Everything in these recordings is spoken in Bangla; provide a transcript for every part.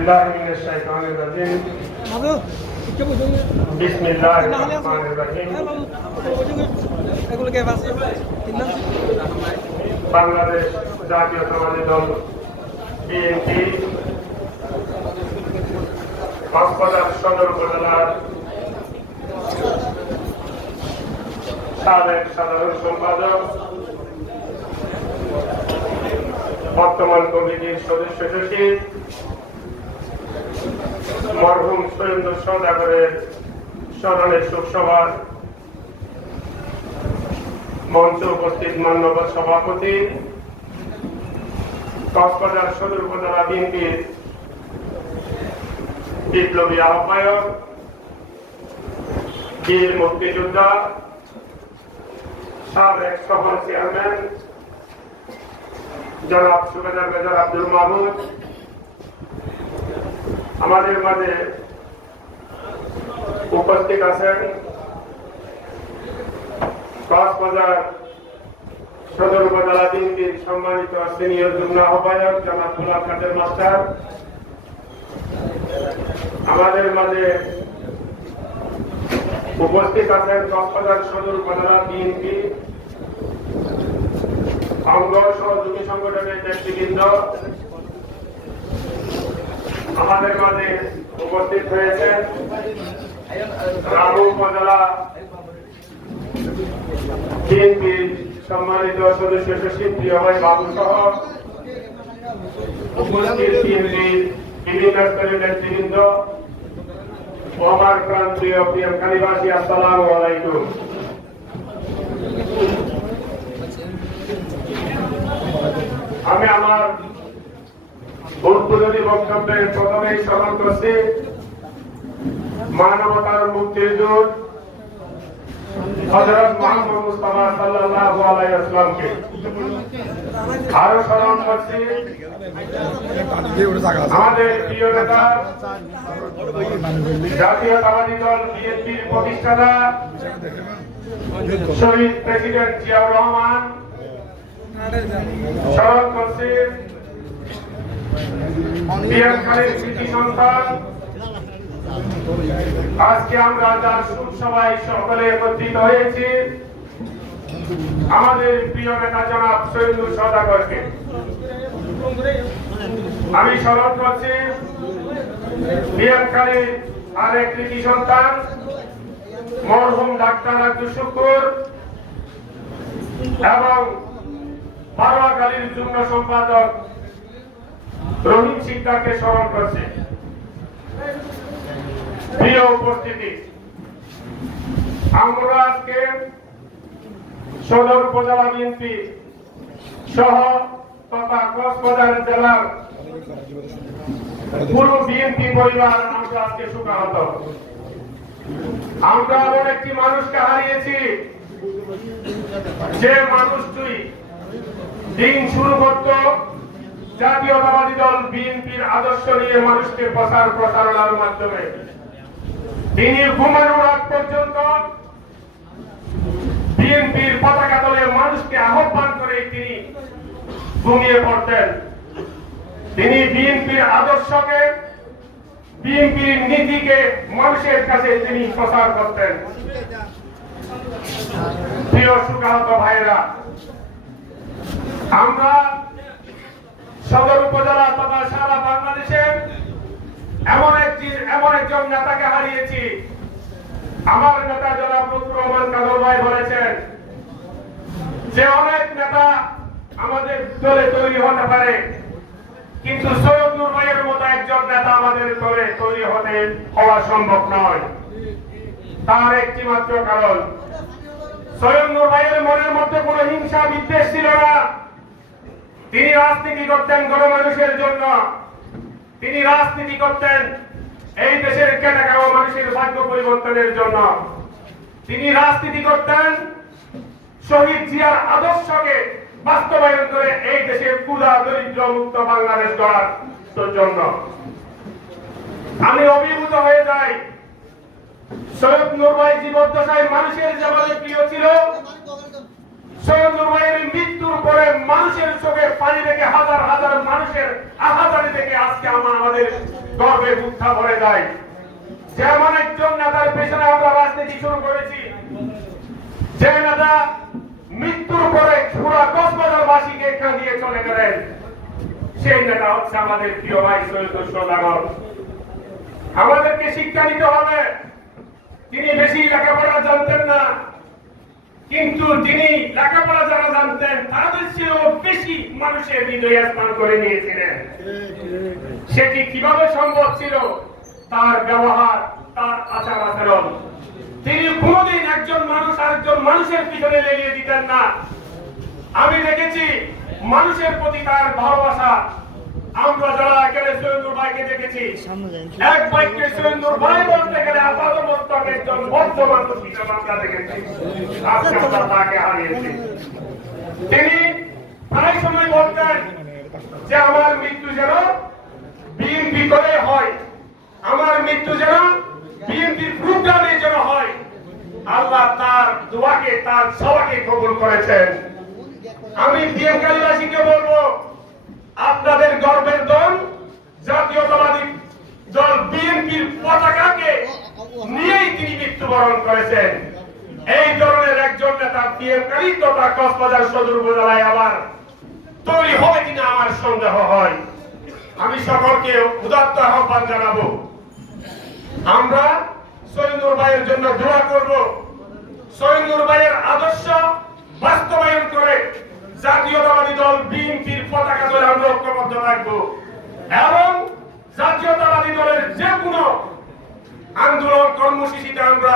बिस्मिल्लाह मिनश शैतानिर रजीम बिस्मिल्लाहिर रहमानिर रहीम বাংলাদেশ জাতীয়তাবাদী দল বিএনপি কক্সবাজার সদর উপজেলার সাবেক সাধারণ সম্পাদক বর্তমান কমিটির সদস্য সচিব মরহুম সুরেন্দ্র সওদাগরের স্মরণে শোকসভার মঞ্চে উপস্থিত মাননীয় সভাপতি, কক্সবাজার সদর উপজেলা বিএনপির বিপ্লবী আহ্বায়ক, বীর মুক্তিযোদ্ধা, সাবেক সফল চেয়ারম্যান জনাব সুবেদার মেজর আব্দুল মাহমুদ, আমাদের মাঝে উপস্থিত আছেন কক্সবাজার সদর উপজেলা বিএনপির সম্মানিত সিনিয়র যুগ্ম আহ্বায়ক জনাব গোলাম কাদের মাস্টার, আমাদের মাঝে উপস্থিত আছেন কক্সবাজার সদর উপজেলা বিএনপি অঙ্গ সহযোগী সংগঠনের নেতৃবৃন্দ, আমাদের মাঝে উপস্থিত হয়েছেন রামু উপজেলা বিএনপির সম্মানিত সদস্য সচিব প্রিয় ভাই বাবু সহ উপস্থিত বিএনপির বিভিন্ন স্তরের নেতৃবৃন্দ ও আমার প্রান্তীয় প্রিয়খালীবাসী, আসসালামু আলাইকুম। আমি আমার উদ্বোধনী বক্তব্যের প্রথমেই স্মরণ করছি মানবতার মুক্তির দূত হযরত মুহাম্মদ মুস্তাফা সাল্লাল্লাহু আলাইহি ওয়াসাল্লামকে। আরো স্মরণ করছি আমাদের প্রিয় নেতা জাতীয়তাবাদী দল বিএনপির প্রতিষ্ঠাতা শহীদ প্রেসিডেন্ট জিয়াউর রহমান, স্মরণ করছি বিয়ারখালীর কৃতি সন্তান। আজকে আমরা যার শোক সভায় সকলে একত্রিত হয়েছি আমাদের প্রিয় নেতা জনাব সুরেন্দ্র সওদাগরকে। আমি স্মরণ করছি বিয়ারখালীর আরেক কৃতি সন্তান মরহুম ডাক্তার আব্দুল শুকুর এবং বারোয়াখালীর যুগ্ম সম্পাদক রহিম সিকদারকে স্মরণ করছে। প্রিয় উপস্থিতি, আমরা আজকে সদর উপজেলা বিএনপি সহ তথা কক্সবাজার জেলার পুরো বিএনপি পরিবার আমরা আজকে শোকাহত। আমরা এমন একটি মানুষকে হারিয়েছি যে মানুষটি দিন শুরু করত জাতীয়তাবাদী দল বিএনপির আদর্শ নিয়ে মানুষকে প্রচারণার মাধ্যমে। তিনি ঘুমানোর আগ পর্যন্ত বিএনপির পতাকা দলে মানুষকে আহ্বান করে তিনি ঘুমিয়ে পড়তেন। তিনি বিএনপির আদর্শকে, বিএনপির নীতিকে মানুষের কাছে তিনি প্রচার করতেন। প্রিয় শোকাহত ভাইরা, আমরা সদর উপজেলা তথা সারা বাংলাদেশে এমন একজন নেতাকে হারিয়েছি। আমার নেতা জনাব লুৎফর রহমান কাজল ভাই বলেছেন যে অনেক নেতা আমাদের দলে তৈরি হতে পারে, কিন্তু সৈয়দ নূর ভাইয়ের মতো একজন নেতা আমাদের দলে তৈরি হওয়া সম্ভব নয়। তার একটি মাত্র কারণ, সৈয়দ নূর ভাইয়ের মনের মধ্যে কোনো হিংসা বিদ্বেষ ছিল না। তিনি রাজনীতি করতেন গণমানুষের জন্য, তিনি রাজনীতি করতেন এই দেশের কেটে খাওয়া মানুষের ভাগ্য পরিবর্তনের জন্য। তিনি রাজনীতি করতেন শহীদ জিয়ার আদর্শকে বাস্তবায়ন করে এই দেশের ক্ষুধা দরিদ্র মুক্ত বাংলাদেশ গড়ার জন্য। আমি অভিভূত হয়ে যাই, সৈয়দ নূর ভাই জীবদ্দশায় মানুষের যেভাবে প্রিয় ছিল, সৈয়দ নূর ভাইয়ের মৃত্যুর পরে মানুষের চোখে পানি থেকে হাজার হাজার মানুষের আহাজারি থেকে আজকে আমাদের গর্বে বুদ্ধা ভরে যায়। যেমন একজন নেতার পেছনে আমরা রাজনীতি শুরু করেছি, যে নেতা মৃত্যুর পরে পুরা কক্সবাজারবাসীকে কাঁদিয়ে চলে গেলেন, সেই নেতা হচ্ছে আমাদের প্রিয় ভাই সৈয়দ সওদাগর। আমাদেরকে শিক্ষা নিতে হবে। তিনি বেশি লেখাপড়া জানতেন না, কিন্তু তিনি লেখাপড়া যারা জানতেন তাদের চেয়েও বেশি মানুষের হৃদয়ে স্থান করে নিয়েছিলেন। সেটি কিভাবে সম্ভব ছিল? তার ব্যবহার, তার আচার আচরণ। তিনি কোনোদিন একজন মানুষ আরেকজন মানুষের পিছনে লেলিয়ে দিতেন না। আমি দেখেছি মানুষের প্রতি তার ভালোবাসা। আমরা যারা এখানে সৈয়দুর ভাইকে দেখেছি, এক ভাইকে সৈয়দুর ভাই বলতে গেলে আপাতমস্তক একজন বদ্ধ মানুষ হিসেবে আমরা দেখেছি। আজকে আমরা তাকে হারিয়েছি। তিনি প্রায় সময় বলতেন যে আমার মৃত্যু যেন বিএনপি করে হয়, আমার মৃত্যু যেন বিএনপির প্রোগ্রামে যেন হয়। আল্লাহ তার দোয়াকে, তার সবাকে কবুল করেছেন। আমি বিএনপিবাসীকে বলবো, আপনাদের গর্বের দল জাতীয়তাবাদী দল বিএনপির পতাকাকে নিয়েই তিনি মৃত্যুবরণ করেছেন। এই ধরনের একজন নেতা বিএনপি তথা কক্সবাজার সদর উপজেলায় আবার তৈরি হবে কিনা আমার সন্দেহ হয়। আমি সকলকে উদাত্ত আহ্বান জানাবো, আমরা সৈয়দুর ভাইয়ের জন্য দোয়া করব। সৈয়দুর ভাইয়ের আদর্শ বাস্তবায়ন করে জাতীয়তাবাদী দল বিএনপির পতাকা ধরে আমরা ঐক্যবদ্ধ থাকবো এবং জাতীয়তাবাদী দলের যে কোনো আন্দোলন কর্মসূচিতে আমরা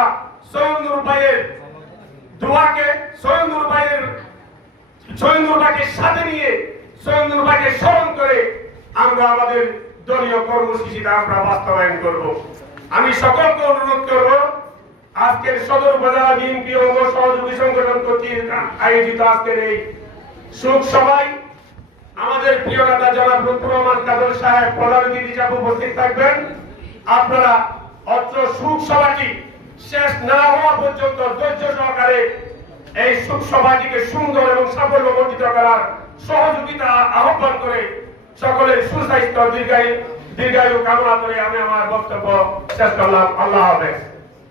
সৈয়দুর ভাইয়ের দোয়াকে, সৈয়দুর ভাইকে সাথে নিয়ে, সৈয়দুর ভাইকে স্মরণ করে আমরা আমাদের দলীয় কর্মসূচিটা আমরা বাস্তবায়ন করব। আমি সকলকে অনুরোধ করব, আজকের সদর উপজেলা বিএনপি অঙ্গ সহযোগী সংগঠন কর্তৃক আয়োজিত আজকের এই শোক সভায় আমাদের প্রিয় নেতা জনাব লুৎফর রহমান কাদর সাহেব প্রধান অতিথি হিসেবে উপস্থিত থাকবেন। আপনারা অত্র শোক সভাটি শেষ না হওয়া পর্যন্ত ধৈর্য সহকারে এই শোক সভাটিকে সুন্দর এবং সাফল্যমণ্ডিত করার সহযোগিতা আহ্বান করে সকলের সুস্বাস্থ্য দীর্ঘায়ু কামনা করে আমি আমার বক্তব্য শেষ করলাম। আল্লাহ হাফেজ।